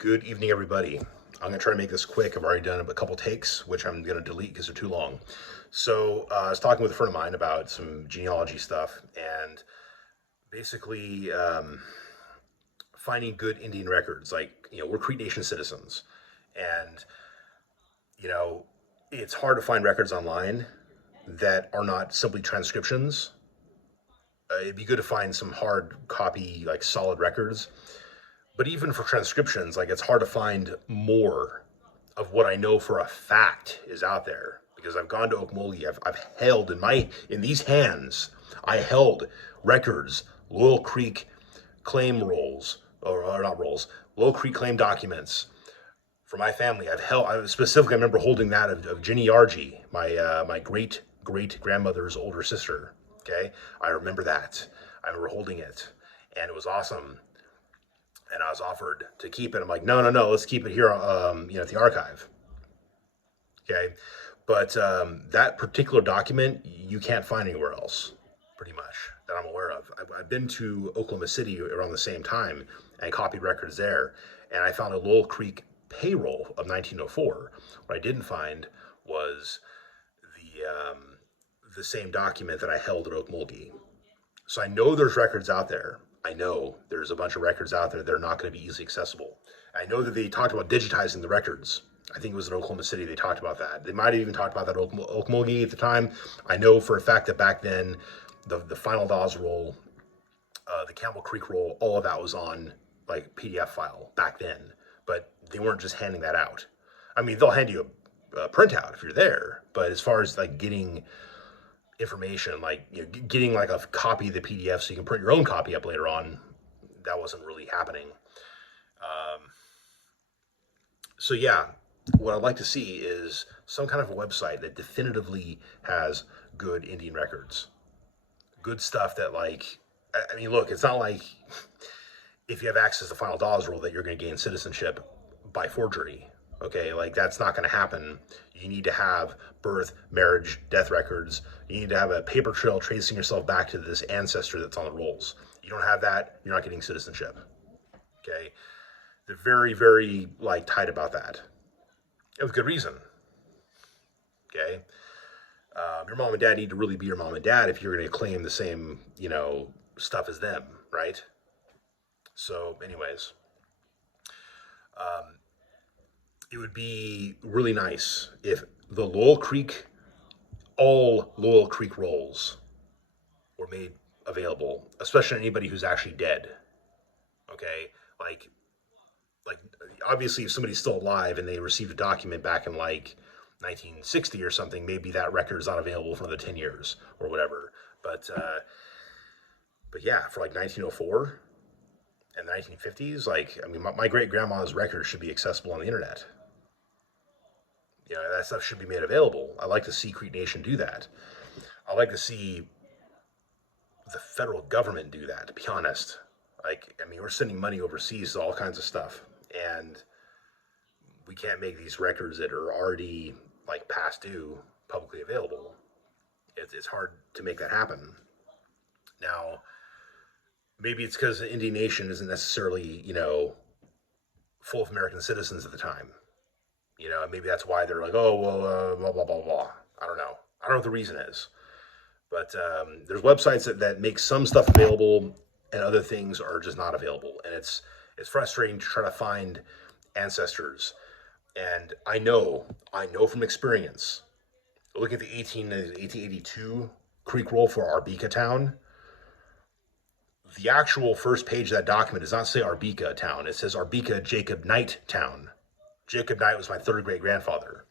Good evening, everybody. I'm going to try to make this quick. I've already done a couple takes, which I'm going to delete because they're too long. So I was talking with a friend of mine about some genealogy stuff and basically finding good Indian records. We're Crete Nation citizens, and you know, it's hard to find records online that are not simply transcriptions. It'd be good to find some hard copy, like solid records. But even for transcriptions, like it's hard to find more of what I know for a fact is out there because I've gone to Okmulgee. I've held in these hands, I held records, Loyal Creek claim rolls, or not rolls, Loyal Creek claim documents for my family. I remember holding that of Ginny Yargi, my great grandmother's older sister. Okay, I remember that. I remember holding it, and it was awesome. And I was offered to keep it. I'm like, no, let's keep it here, at the archive. Okay, but that particular document you can't find anywhere else, pretty much that I'm aware of. I've been to Oklahoma City around the same time and copied records there, and I found a Lowell Creek payroll of 1904. What I didn't find was the same document that I held at Okmulgee. So I know there's records out there. I know there's a bunch of records out there that are not going to be easily accessible. I know that they talked about digitizing the records. I think it was in Oklahoma City they talked about that. They might have even talked about that at Okmulgee at the time. I know for a fact that back then, the Final Dawes roll, the Campbell Creek roll, all of that was on like PDF file back then. But they weren't just handing that out. I mean, they'll hand you a printout if you're there. But as far as like getting information, like getting like a copy of the PDF so you can print your own copy up later on, that wasn't really happening. So yeah, what I'd like to see is some kind of a website that definitively has good Indian records, good stuff that I mean, look, it's not like if you have access to Final Dawes rule that you're going to gain citizenship by forgery. Okay, like that's not going to happen. You need to have birth, marriage, death records. You need to have a paper trail tracing yourself back to this ancestor that's on the rolls. You don't have that, you're not getting citizenship. Okay, they're very, very tight about that, and with good reason. Okay, your mom and dad need to really be your mom and dad if you're going to claim the same, stuff as them, right? So, anyways, it would be really nice if all Laurel Creek rolls were made available, especially anybody who's actually dead. Okay, like obviously, if somebody's still alive and they received a document back in 1960 or something, maybe that record is not available for another 10 years or whatever. But yeah, for 1904 and the 1950s, I mean, my great grandma's records should be accessible on the internet. That stuff should be made available. I like to see Crete Nation do that. I like to see the federal government do that, to be honest. I mean, we're sending money overseas to all kinds of stuff, and we can't make these records that are already past due publicly available. It's hard to make that happen. Now, maybe it's because the Indian Nation isn't necessarily, full of American citizens at the time. Maybe that's why they're like, oh, well, blah, blah, blah, blah. I don't know. I don't know what the reason is. But there's websites that make some stuff available and other things are just not available. And it's frustrating to try to find ancestors. And I know from experience, looking at the 1882 Creek roll for Arbika town, the actual first page of that document does not say Arbika town. It says Arbika Jacob Knight town. Jacob Knight was my third great grandfather.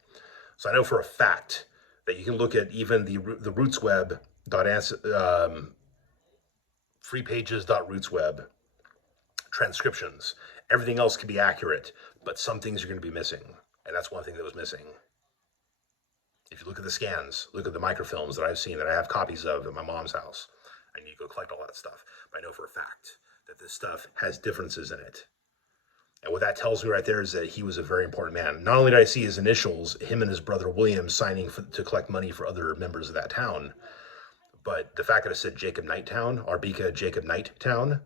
So I know for a fact that you can look at even the rootsweb freepages.rootsweb transcriptions. Everything else can be accurate, but some things are going to be missing. And that's one thing that was missing. If you look at the scans, look at the microfilms that I've seen that I have copies of at my mom's house. I need to go collect all that stuff. But I know for a fact that this stuff has differences in it. And what that tells me right there is that he was a very important man. Not only did I see his initials, him and his brother William signing to collect money for other members of that town, but the fact that it said Jacob Knight Town, Arbika Jacob Knight Town,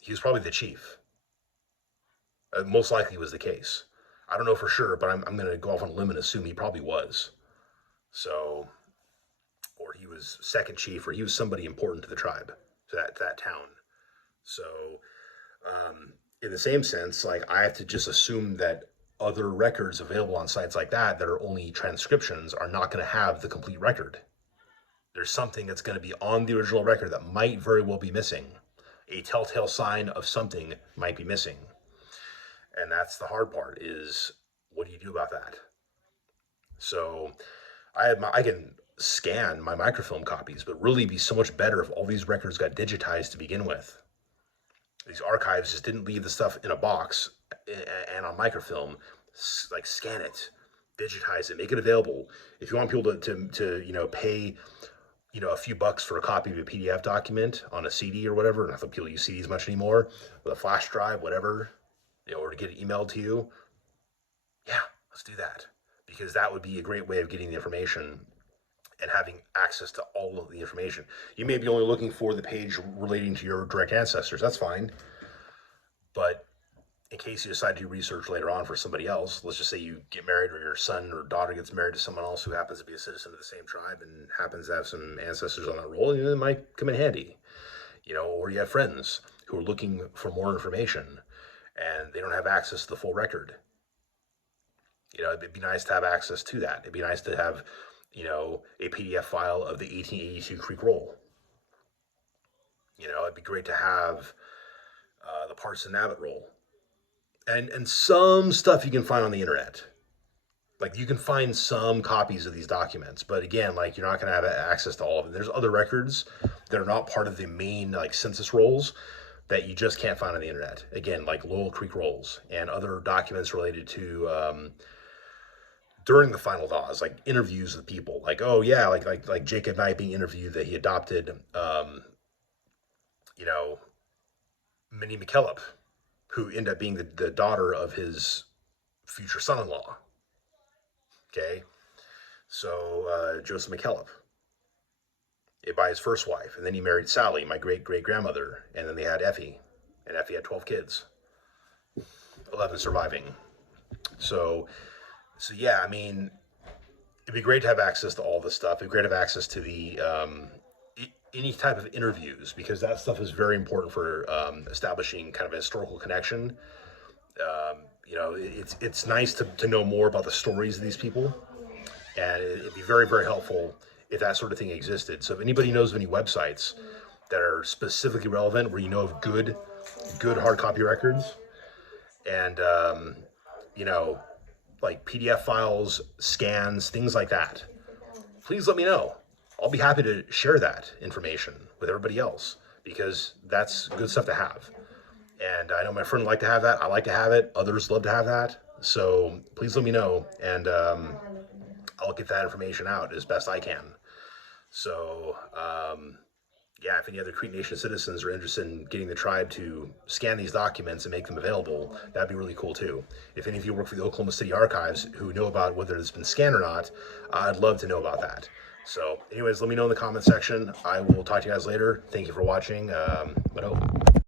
he was probably the chief. Most likely was the case. I don't know for sure, but I'm going to go off on a limb and assume he probably was. So, or he was second chief, or he was somebody important to the tribe, to that town. So, in the same sense, like I have to just assume that other records available on sites like that are only transcriptions are not going to have the complete record. There's something that's going to be on the original record that might very well be missing. A telltale sign of something might be missing. And that's the hard part, is what do you do about that? So I can scan my microfilm copies, but really be so much better if all these records got digitized to begin with. These archives just didn't leave the stuff in a box and on microfilm. Like, scan it, digitize it, make it available. If you want people to pay a few bucks for a copy of a PDF document on a CD or whatever, and I don't think people use CDs much anymore, with a flash drive, whatever, or to get it emailed to you, yeah, let's do that. Because that would be a great way of getting the information and having access to all of the information. You may be only looking for the page relating to your direct ancestors, that's fine. But in case you decide to do research later on for somebody else, let's just say you get married, or your son or daughter gets married to someone else who happens to be a citizen of the same tribe and happens to have some ancestors on that roll, and it might come in handy. Or you have friends who are looking for more information and they don't have access to the full record. It'd be nice to have access to that. It'd be nice to have, a PDF file of the 1882 Creek Roll. It'd be great to have the Parson Nabbit Roll. And some stuff you can find on the internet. Like, you can find some copies of these documents, but again, like, you're not going to have access to all of them. There's other records that are not part of the main, like, census rolls that you just can't find on the internet. Again, like Laurel Creek rolls and other documents related to during the Final Dawes, like interviews with people. Like, oh yeah, like Jacob Knight being interviewed that he adopted, Minnie McKillop, who ended up being the daughter of his future son-in-law. Okay, so Joseph McKillop, by his first wife, and then he married Sally, my great-great-grandmother, and then they had Effie, and Effie had 12 kids, 11 surviving. So yeah, I mean, it'd be great to have access to all this stuff. It'd be great to have access to the any type of interviews, because that stuff is very important for establishing kind of a historical connection. It's nice to know more about the stories of these people, and it'd be very, very helpful if that sort of thing existed. So if anybody knows of any websites that are specifically relevant, where you know of good hard copy records, and like PDF files, scans, things like that, please let me know. I'll be happy to share that information with everybody else, because that's good stuff to have. And I know my friend would like to have that. I like to have it. Others love to have that. So please let me know, and I'll get that information out as best I can. So, yeah, if any other Creek Nation citizens are interested in getting the tribe to scan these documents and make them available, that'd be really cool too. If any of you work for the Oklahoma City Archives who know about whether it's been scanned or not, I'd love to know about that. So anyways, let me know in the comment section. I will talk to you guys later. Thank you for watching. But